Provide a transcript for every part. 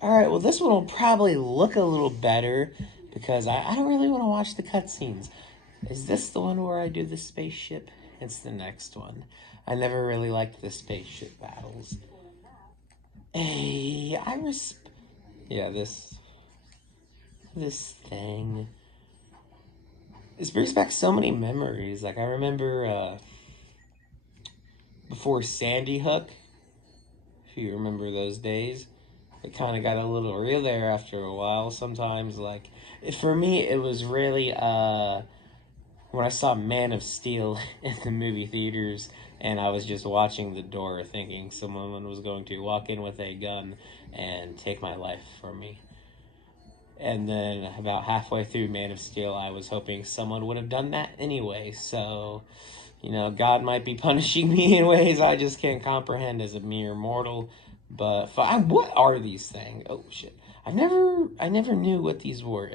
Alright, well, this one will probably look a little better because I don't really want to watch the cutscenes. Is this the one where I do the spaceship? It's the next one. I never really liked the spaceship battles. Hey, yeah, this thing. This brings back so many memories. Like, I remember before Sandy Hook, if you remember those days, it kind of got a little real there after a while. Sometimes, like, for me, it was really when I saw Man of Steel in the movie theaters, and I was just watching the door, thinking someone was going to walk in with a gun and take my life from me. And then about halfway through Man of Steel, I was hoping someone would have done that anyway. So, God might be punishing me in ways I just can't comprehend as a mere mortal. But what are these things? Oh shit! I never knew what these were.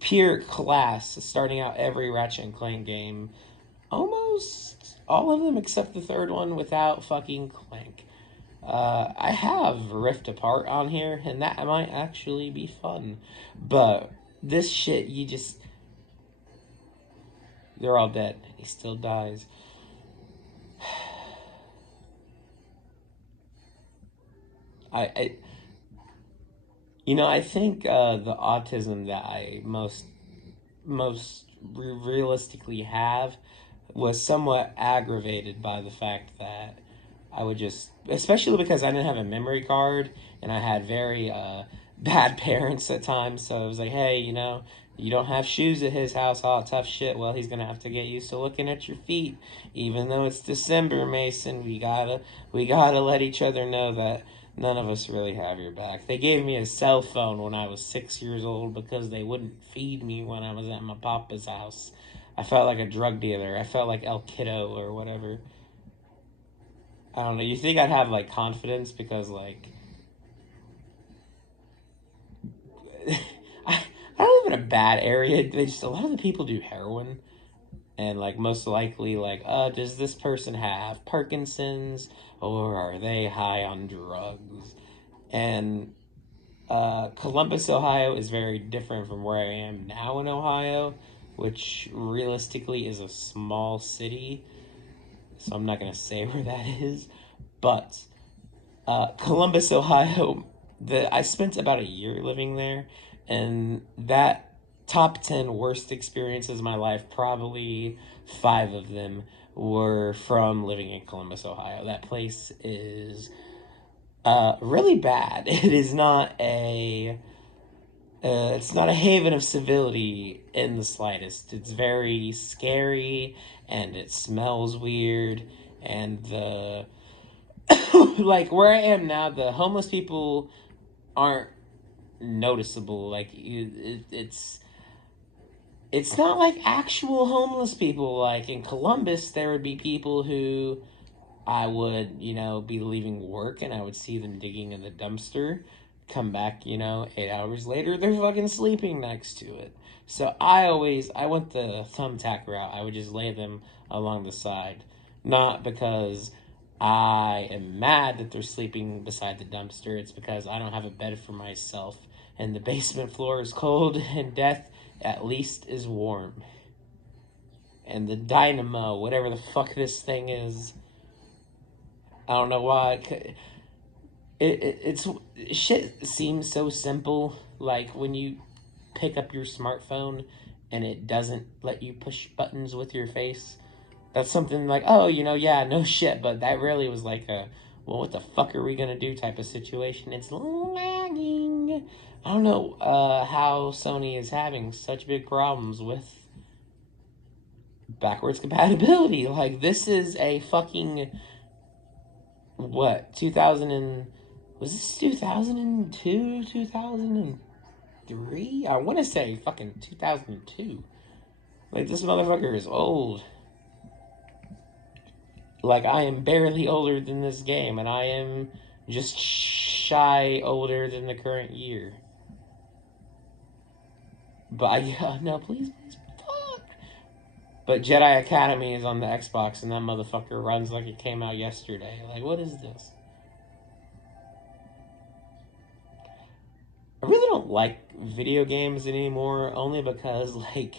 Pure class, starting out every Ratchet and Clank game, almost all of them except the third one without fucking Clank. I have Rift Apart on here, and that might actually be fun. But this shit, they're all dead. He still dies. I I think the autism that I most realistically have was somewhat aggravated by the fact that I would just, especially because I didn't have a memory card and I had very bad parents at times. So it was like, hey, you don't have shoes at his house. Oh, tough shit. Well, he's gonna have to get used to looking at your feet, even though it's December, Mason. We gotta let each other know that none of us really have your back. They gave me a cell phone when I was 6 years old because they wouldn't feed me when I was at my papa's house. I felt like a drug dealer. I felt like El Kiddo or whatever. I don't know. You think I'd have like confidence because like I don't live in a bad area. They just a lot of the people do heroin, and like most likely like does this person have Parkinson's or are they high on drugs? And Columbus, Ohio is very different from where I am now in Ohio, which realistically is a small city. So I'm not gonna say where that is, but Columbus, Ohio. I spent about a year living there, and that top 10 worst experiences of my life, probably five of them were from living in Columbus, Ohio. That place is really bad. It's not a haven of civility in the slightest. It's very scary, and it smells weird, and the like where I am now, the homeless people aren't noticeable. Like it's not like actual homeless people. Like in Columbus, there would be people who I would be leaving work and I would see them digging in the dumpster. Come back, 8 hours later, they're fucking sleeping next to it. So I went the thumbtack route. I would just lay them along the side, not because I am mad that they're sleeping beside the dumpster. It's because I don't have a bed for myself, and the basement floor is cold, and death at least is warm. And the dynamo, whatever the fuck this thing is, I don't know why. It's shit seems so simple. Like when you pick up your smartphone and it doesn't let you push buttons with your face. That's something like, oh, yeah, no shit. But that really was like a, well, what the fuck are we gonna do type of situation. It's lagging. I don't know how Sony is having such big problems with backwards compatibility. Like this is a fucking what 2000 and was this 2002 2003? I want to say fucking 2002. Like this motherfucker is old. Like I am barely older than this game, and I am just shy older than the current year. But no, please, fuck. But Jedi Academy is on the Xbox, and that motherfucker runs like it came out yesterday. Like, what is this? don't like video games anymore, only because, like,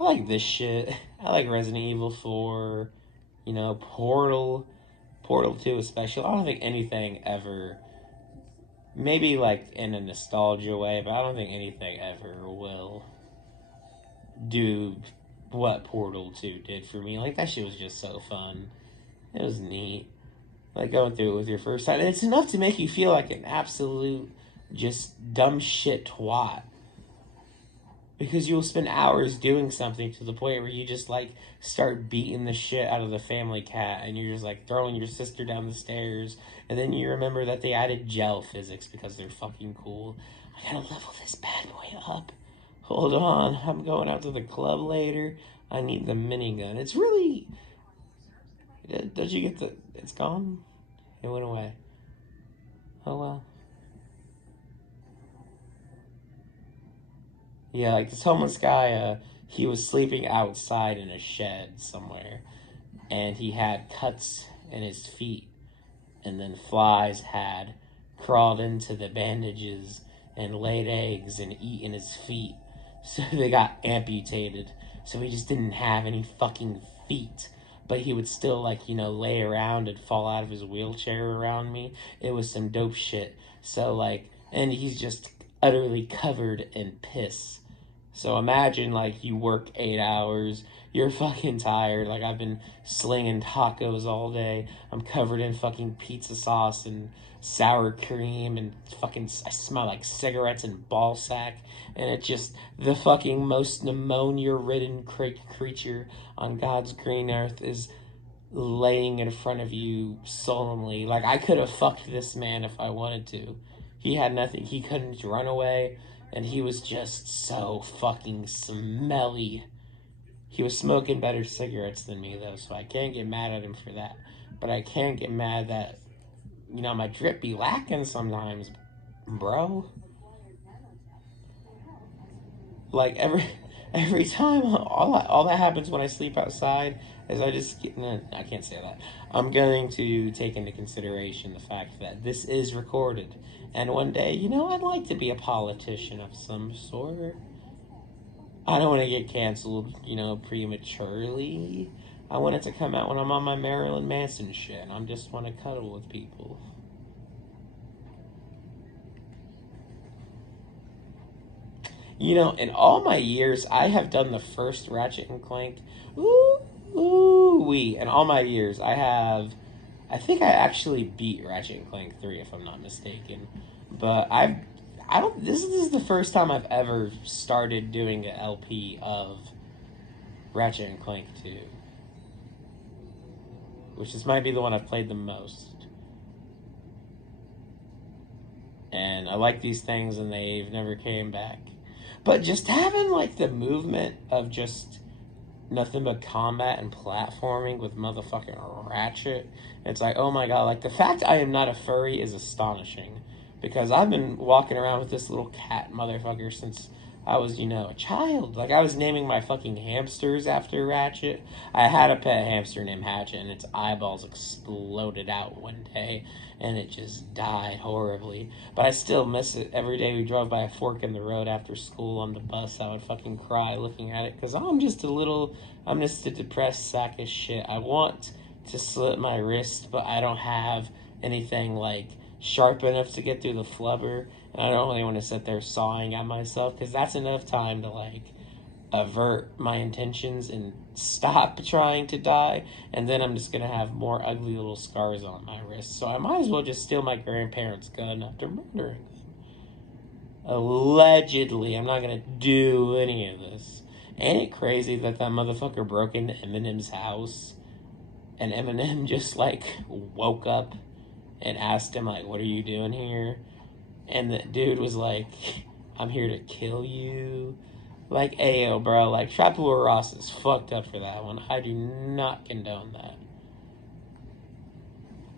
I like this shit. I like Resident Evil 4, you know, Portal 2 especially. I don't think anything ever, maybe like in a nostalgia way, but I don't think anything ever will do what Portal 2 did for me. Like, that shit was just so fun. It was neat. Like, going through it with your first time. And it's enough to make you feel like an absolute, just dumb shit twat. Because you'll spend hours doing something to the point where you just, like, start beating the shit out of the family cat. And you're just, like, throwing your sister down the stairs. And then you remember that they added gel physics because they're fucking cool. I gotta level this bad boy up. Hold on, I'm going out to the club later. I need the minigun. It's really... Did you get the... It's gone? It went away. Oh, well. Yeah, like this homeless guy, he was sleeping outside in a shed somewhere. And he had cuts in his feet. And then flies had crawled into the bandages and laid eggs and eaten his feet. So they got amputated. So he just didn't have any fucking feet. But he would still, like, you know, lay around and fall out of his wheelchair around me. It was some dope shit. So, like, and he's just utterly covered in piss. So imagine, like, you work 8 hours, you're fucking tired, like, I've been slinging tacos all day, I'm covered in fucking pizza sauce and sour cream, and fucking, I smell like cigarettes and ball sack, and it just, the fucking most pneumonia-ridden creature on God's green earth is laying in front of you solemnly. Like, I could have fucked this man if I wanted to. He had nothing, he couldn't run away. And he was just so fucking smelly. He was smoking better cigarettes than me, though, so I can't get mad at him for that. But I can get mad that, you know, my drip be lacking sometimes, bro. Like, every time, all that happens when I sleep outside is I just get... No, I can't say that. I'm going to take into consideration the fact that this is recorded. And one day, you know, I'd like to be a politician of some sort. I don't want to get canceled, you know, prematurely. I want it to come out when I'm on my Marilyn Manson shit, and I just want to cuddle with people. You know, in all my years, I have done the first Ratchet and Clank. Ooh-wee. In all my years, I think I actually beat Ratchet and Clank 3, if I'm not mistaken. But this is the first time I've ever started doing an LP of Ratchet and Clank 2. Which might be the one I've played the most. And I like these things and they've never came back. But just having, like, the movement of just nothing but combat and platforming with motherfucking Ratchet, it's like, oh my god, like, the fact I am not a furry is astonishing. Because I've been walking around with this little cat motherfucker since I was, you know, a child. Like, I was naming my fucking hamsters after Ratchet. I had a pet hamster named Hatchet, and its eyeballs exploded out one day, and it just died horribly. But I still miss it. Every day we drove by a fork in the road after school on the bus, I would fucking cry looking at it, because I'm just a depressed sack of shit. I want to slit my wrist, but I don't have anything, like, sharp enough to get through the flubber, and I don't really want to sit there sawing at myself, because that's enough time to, like, avert my intentions and stop trying to die, and then I'm just going to have more ugly little scars on my wrist, so I might as well just steal my grandparents' gun after murdering them. Allegedly, I'm not going to do any of this. Ain't it crazy that motherfucker broke into Eminem's house, and Eminem just, like, woke up and asked him, like, what are you doing here? And the dude was like, I'm here to kill you. Like, ayo, bro, like, Trapper Ross is fucked up for that one. I do not condone that.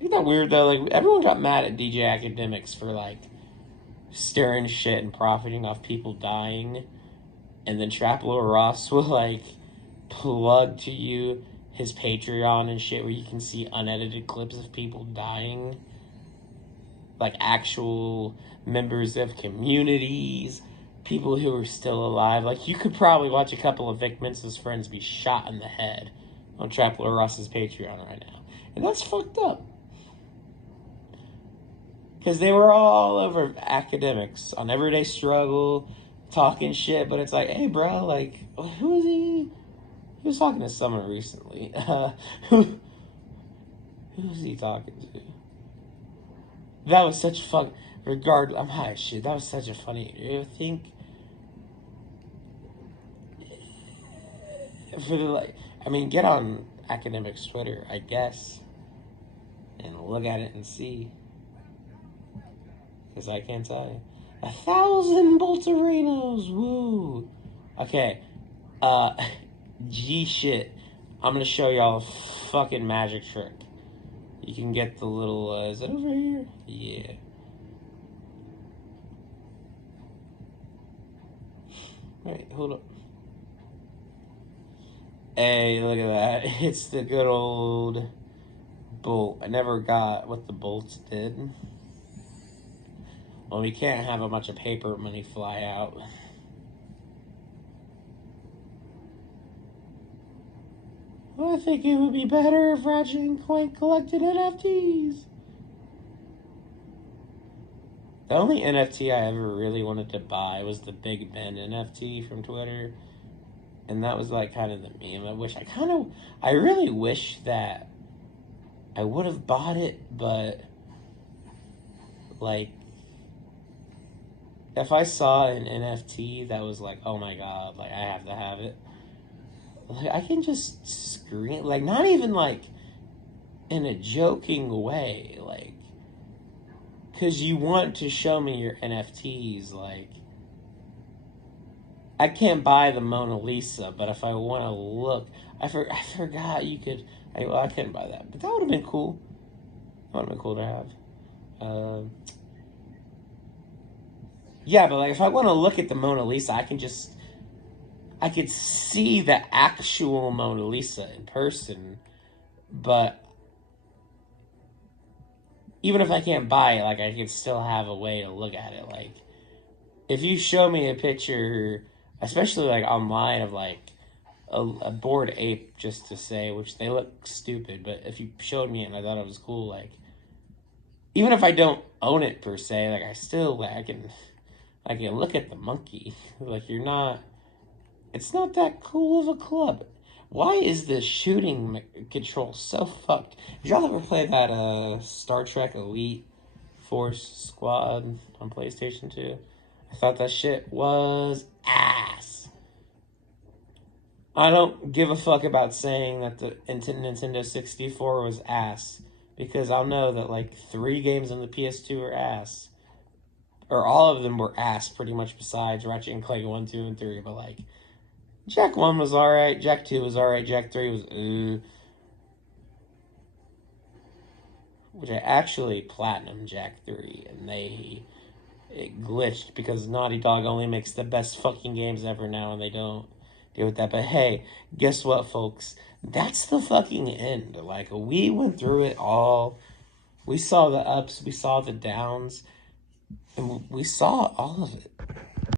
Isn't that weird, though? Like, everyone got mad at DJ Academics for, like, stirring shit and profiting off people dying. And then Trapper Ross will, like, plug to you his Patreon and shit where you can see unedited clips of people dying. like actual members of communities, people who are still alive. Like, you could probably watch a couple of Vic Mensa's friends be shot in the head on Trapler Ross's Patreon right now. And that's fucked up. Because they were all over academics on Everyday Struggle, talking shit, but it's like, hey, bro, like, who is he? He was talking to someone recently. Who was he talking to? That was such fun. I'm high as shit. That was such a funny. You think for the like? I mean, get on academics Twitter, I guess, and look at it and see. Because I can't tell you. 1,000 Bolterinos, woo. Okay, G shit. I'm gonna show y'all a fucking magic trick. You can get the little, is it over here? Yeah. Wait, hold up. Hey, look at that. It's the good old bolt. I never got what the bolts did. Well, we can't have a bunch of paper money fly out. Well, I think it would be better if Ratchet and Clank collected NFTs. The only NFT I ever really wanted to buy was the Big Ben NFT from Twitter. And that was like kind of the meme. I really wish that I would have bought it, but like, if I saw an NFT that was like, oh my god, like, I have to have it, like, I can just scream, like, not even like in a joking way, like, because you want to show me your NFTs, like, I can't buy the Mona Lisa, but if I want to look, I forgot you could, I couldn't buy that, but that would have been cool. That would have been cool to have. Yeah, but like, if I want to look at the Mona Lisa, I could see the actual Mona Lisa in person, but even if I can't buy it, like, I could still have a way to look at it. Like, if you show me a picture, especially like online, of like a bored ape, just to say, which they look stupid, but if you showed me it and I thought it was cool, like, even if I don't own it per se, like, I still, like, I can look at the monkey. Like, it's not that cool of a club. Why is the shooting control so fucked? Did y'all ever play that Star Trek Elite Force Squad on PlayStation 2? I thought that shit was ass. I don't give a fuck about saying that the Nintendo 64 was ass, because I'll know that like 3 games on the PS2 are ass. Or all of them were ass, pretty much, besides Ratchet and Clank 1, 2, and 3. But, like, Jak 1 was alright, Jak 2 was alright, Jak 3 was which I actually platinum Jak 3, and it glitched because Naughty Dog only makes the best fucking games ever now, and they don't deal with that. But hey, guess what, folks? That's the fucking end. Like, we went through it all. We saw the ups, we saw the downs, and we saw all of it.